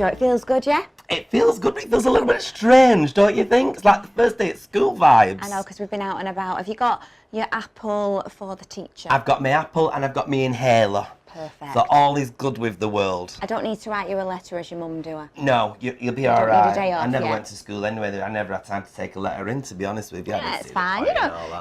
Joe, it feels good, yeah? It feels good, but it feels a little bit strange, don't you think? It's like the first day at school vibes. I know, because we've been out and about. Have you got your apple for the teacher? I've got my apple and I've got my inhaler. Perfect. So all is good with the world. I don't need to write you a letter as your mum, do I? No, you'll be You don't all need a right. day off, I never yeah. went to school anyway. I never had time to take a letter in, to be honest with you. Yeah, it's fine. You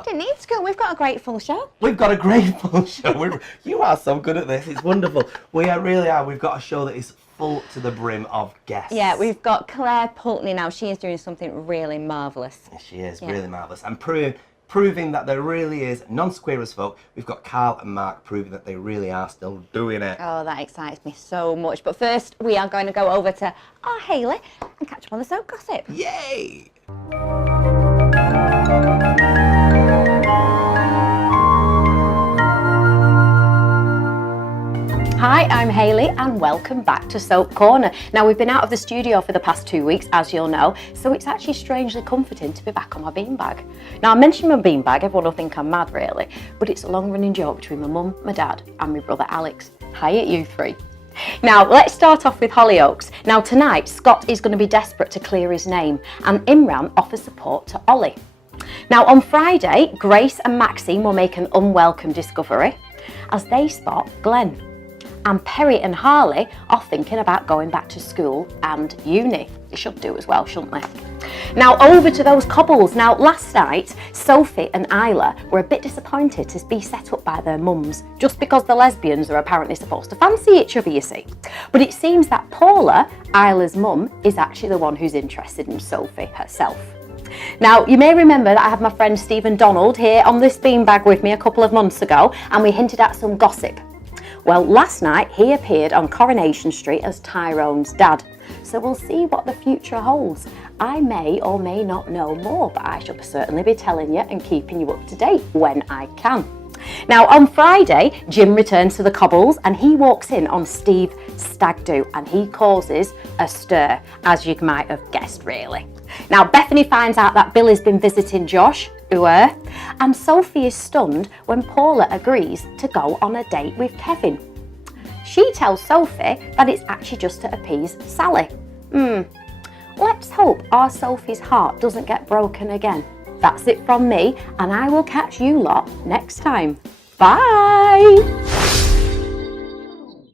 didn't need school. We've got a grateful show. We've got a grateful show. You are so good at this. It's wonderful. We really are. We've got a show that is full to the brim of guests. Yeah, we've got Claire Pulteney now. She is doing something really marvellous. She is really marvellous. And proving that there really is non-square as folk. We've got Carl and Mark proving that they really are still doing it. Oh, that excites me so much. But first, we are going to go over to our Hayley and catch up on the soap gossip. Yay! Hi, I'm Hayley and welcome back to Soap Corner. Now, we've been out of the studio for the past 2 weeks, as you'll know, so it's actually strangely comforting to be back on my beanbag. Now, I mention my beanbag, everyone will think I'm mad really, but it's a long-running joke between my mum, my dad and my brother Alex. Hi at you three. Now, let's start off with Hollyoaks. Now, tonight, Scott is going to be desperate to clear his name and Imran offers support to Ollie. Now, on Friday, Grace and Maxine will make an unwelcome discovery as they spot Glenn. And Perry and Harley are thinking about going back to school and uni. They should do as well, shouldn't they? Now over to those couples. Now last night, Sophie and Isla were a bit disappointed to be set up by their mums, just because the lesbians are apparently supposed to fancy each other, you see. But it seems that Paula, Isla's mum, is actually the one who's interested in Sophie herself. Now, you may remember that I had my friend Stephen Donald here on this beanbag with me a couple of months ago, and we hinted at some gossip. Well, last night he appeared on Coronation Street as Tyrone's dad. So we'll see what the future holds. I may or may not know more, but I shall certainly be telling you and keeping you up to date when I can. Now, on Friday, Jim returns to the cobbles and he walks in on Steve stag do and he causes a stir, as you might have guessed, really. Now, Bethany finds out that Billy's been visiting Josh, and Sophie is stunned when Paula agrees to go on a date with Kevin. She tells Sophie that it's actually just to appease Sally. Let's hope our Sophie's heart doesn't get broken again. That's it from me, and I will catch you lot next time. Bye!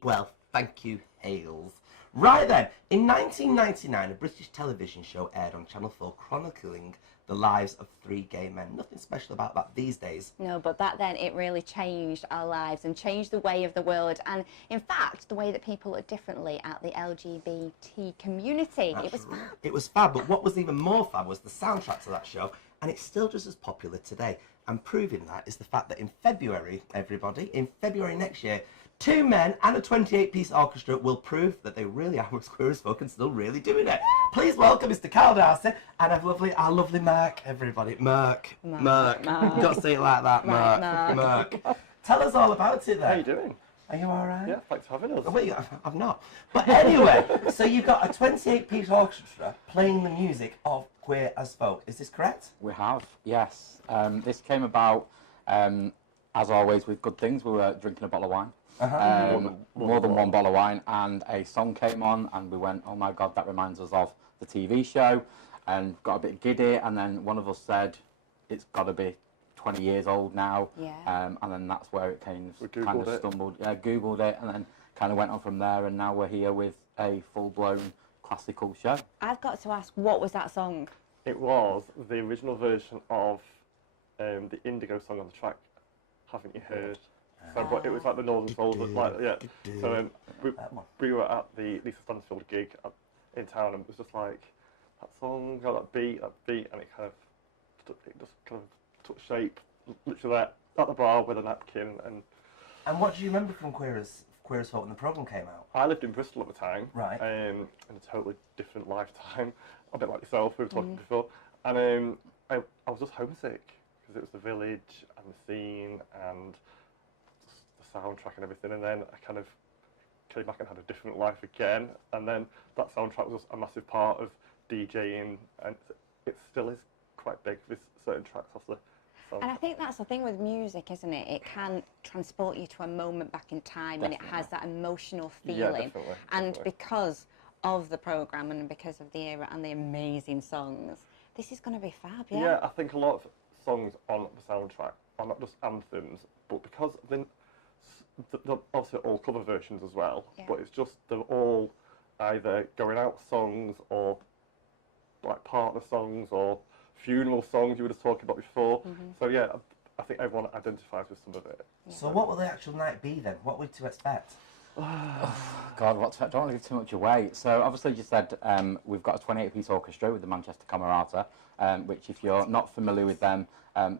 Well, thank you, Hales. Right then, in 1999, a British television show aired on Channel 4 chronicling the lives of 3 gay men. Nothing special about that these days. No, but back then it really changed our lives and changed the way of the world and, in fact, the way that people look differently at the LGBT community. It was fab. It was fab, but what was even more fab was the soundtrack to that show, and it's still just as popular today. And proving that is the fact that in February, everybody, in February next year, 2 men and a 28-piece orchestra will prove that they really are queer as folk and still really doing it. Please welcome Mr. Carl Darcy and our lovely Mark, everybody. Mark. You've got to say it like that, Mark. Tell us all about it then. How are you doing? Are you all right? Yeah, thanks for having us. Wait, I'm not. But anyway, so you've got a 28-piece orchestra playing the music of Queer as Folk. Is this correct? We have, yes. This came about, as always, with good things. We were drinking a bottle of wine. More than one bottle of wine, and a song came on and we went, oh my god, that reminds us of the TV show, and got a bit giddy, and then one of us said it's got to be 20 years old now, and then that's where it came, kind of stumbled, googled it, and then kind of went on from there, and now we're here with a full-blown classical show. I've got to ask, what was that song? It was the original version of the Indigo song on the track, Haven't You Heard? So, but it was like the Northern Souls, So we were at the Lisa Stansfield gig in town, and it was just like that song, that beat, and it just kind of took shape, literally there at the bar with a napkin. And what do you remember from Queer as Folk when the programme came out? I lived in Bristol at the time, right? In a totally different lifetime, a bit like yourself. We were talking before, and I was just homesick because it was the village and the scene and the soundtrack and everything, and then I kind of came back and had a different life again, and then that soundtrack was a massive part of DJing, and it still is quite big with certain tracks off the soundtrack. And I think that's the thing with music, isn't it? It can transport you to a moment back in time, and it has that emotional feeling. Yeah, definitely. And because of the programme and because of the era and the amazing songs, this is going to be fab, yeah? Yeah, I think a lot of songs on the soundtrack are not just anthems, but because they're obviously all cover versions as well, but it's just they're all either going out songs or like partner songs or funeral songs you were just talking about before. So yeah, I think everyone identifies with some of it. So what will the actual night be then? What we're to expect? God, don't want to give too much away. So obviously you said we've got a 28-piece orchestra with the Manchester Camerata, which if you're not familiar with them,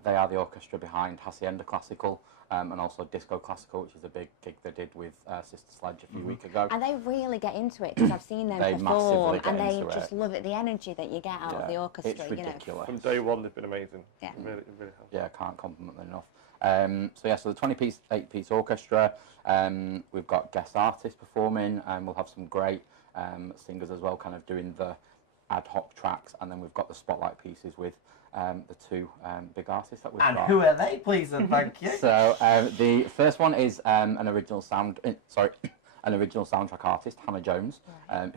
they are the orchestra behind Hacienda Classical and also Disco Classical, which is a big gig they did with Sister Sledge a few weeks ago. And they really get into it because I've seen them perform and they just love it, the energy that you get out of the orchestra. It's ridiculous. From day one they've been amazing. Yeah. Really have. Yeah, I can't compliment them enough. So the 8-piece orchestra, we've got guest artists performing, and we'll have some great singers as well, kind of doing the ad hoc tracks, and then we've got the spotlight pieces with the two big artists that we've got. And who are they, please and thank you? So the first one is an original soundtrack artist, Hannah Jones,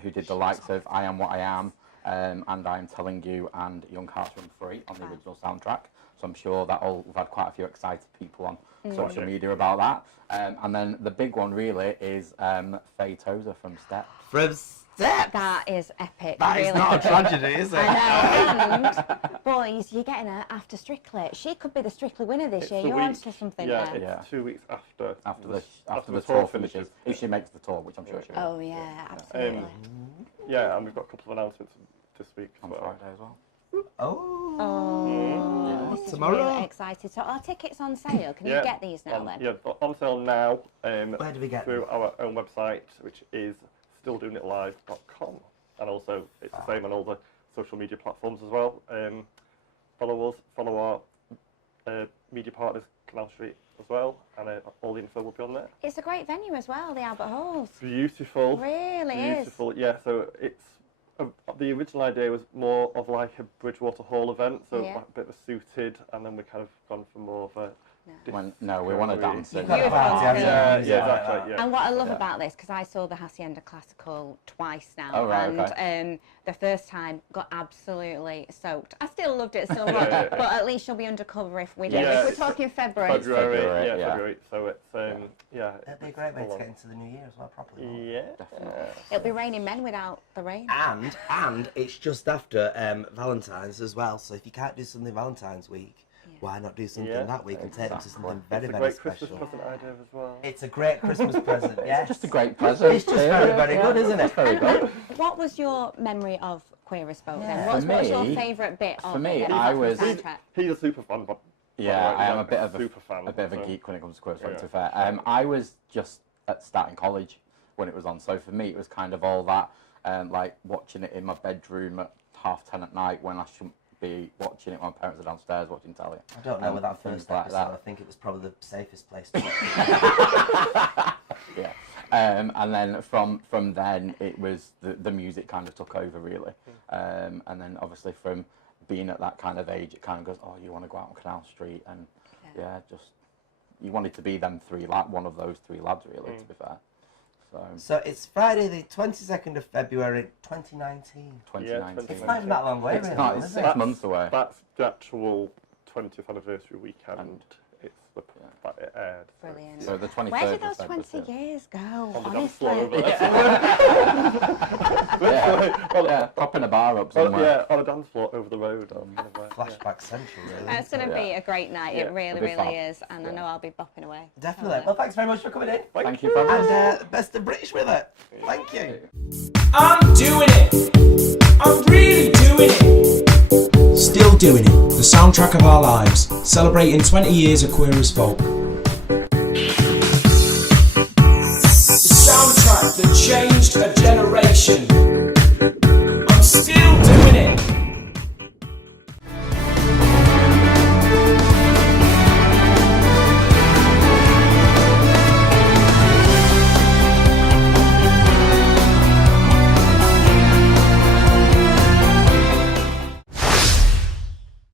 who did the likes of I Am What I Am and I Am Telling You and Young Hearts Run Free on the original soundtrack. So I'm sure that we've had quite a few excited people on social media about that. And then the big one really is Faye Tozer from Step. From Step! That is epic. That really. is not a tragedy, is it? I know. And boys, you're getting her after Strictly. She could be the Strictly winner this year. You're onto something there. It's 2 weeks after the tour finishes. If she makes the tour, which I'm sure she will. Oh yeah, absolutely. Yeah, and we've got a couple of announcements this week On Friday as well. This is Tomorrow. really excited. So are tickets on sale? Can you get these now then? Yeah, on sale now. Where do we get through them? our own website, which is stilldoingitlive.com, and also it's the same on all the social media platforms as well. Follow us, follow our media partners, Canal Street as well, and all the info will be on there. It's a great venue as well, the Albert Halls. Beautiful. Really beautiful. Yeah, so it's the original idea was more of like a Bridgewater Hall event, so like a bit of a suited, and then we kind of gone for more of a we want to dance. Yeah, exactly. Yeah. And what I love about this, because I saw the Hacienda Classical twice now, Oh, right, and the first time got absolutely soaked. I still loved it so much, but at least you'll be undercover if we do. Yeah, If we're talking February. February. So it's It'll be a great way to get into the new year as well, properly. Yeah, It'll be raining men without the rain. And it's just after Valentine's as well, so if you can't do something Valentine's week, why not do something that week and take them to something very, it's a very great special? Christmas present idea as well. It's a great Christmas present, yes. Just a great present. It's just very, very good, isn't it? Very good. What was your memory of Queer as Folk then? For What was your me- favourite bit of for me, it? I was- He's a super fan, but Yeah, I am yeah, a bit of super fan, a bit of a so- geek when it comes to Queer as Folk, to be fair. I was just at starting college when it was on, so for me it was kind of all that, like watching it in my bedroom at 10:30 at night when I shouldn't be watching it when my parents are downstairs watching telly. I don't know with that things first like episode, that. I think it was probably the safest place to watch it. Yeah. And then from then it was the music kind of took over really. And then obviously from being at that kind of age, it kind of goes, oh, you want to go out on Canal Street, and just you wanted to be one of those three lads really, to be fair. So it's Friday the 22nd of February 2019. 2019. It's not even that long away, It's really, not, is it's it? 6 months away. That's the actual 20th anniversary weekend. It's that it aired. Brilliant. So the 23rd Where did those of February, 20 years go? On the dance Honestly. floor over there. Yeah, popping a bar up somewhere. Yeah, on a dance floor over the road. Flashback central, really. It's going to be a great night. It really, It'll be really fun. is. And I know I'll be bopping away. Definitely. Well, thanks very much for coming in. Thank you for having us. And best of British with it. Thank you. I'm doing it. I'm really doing it. Still Doing It, the soundtrack of our lives, celebrating 20 years of Queer as Folk. The soundtrack that changed a generation.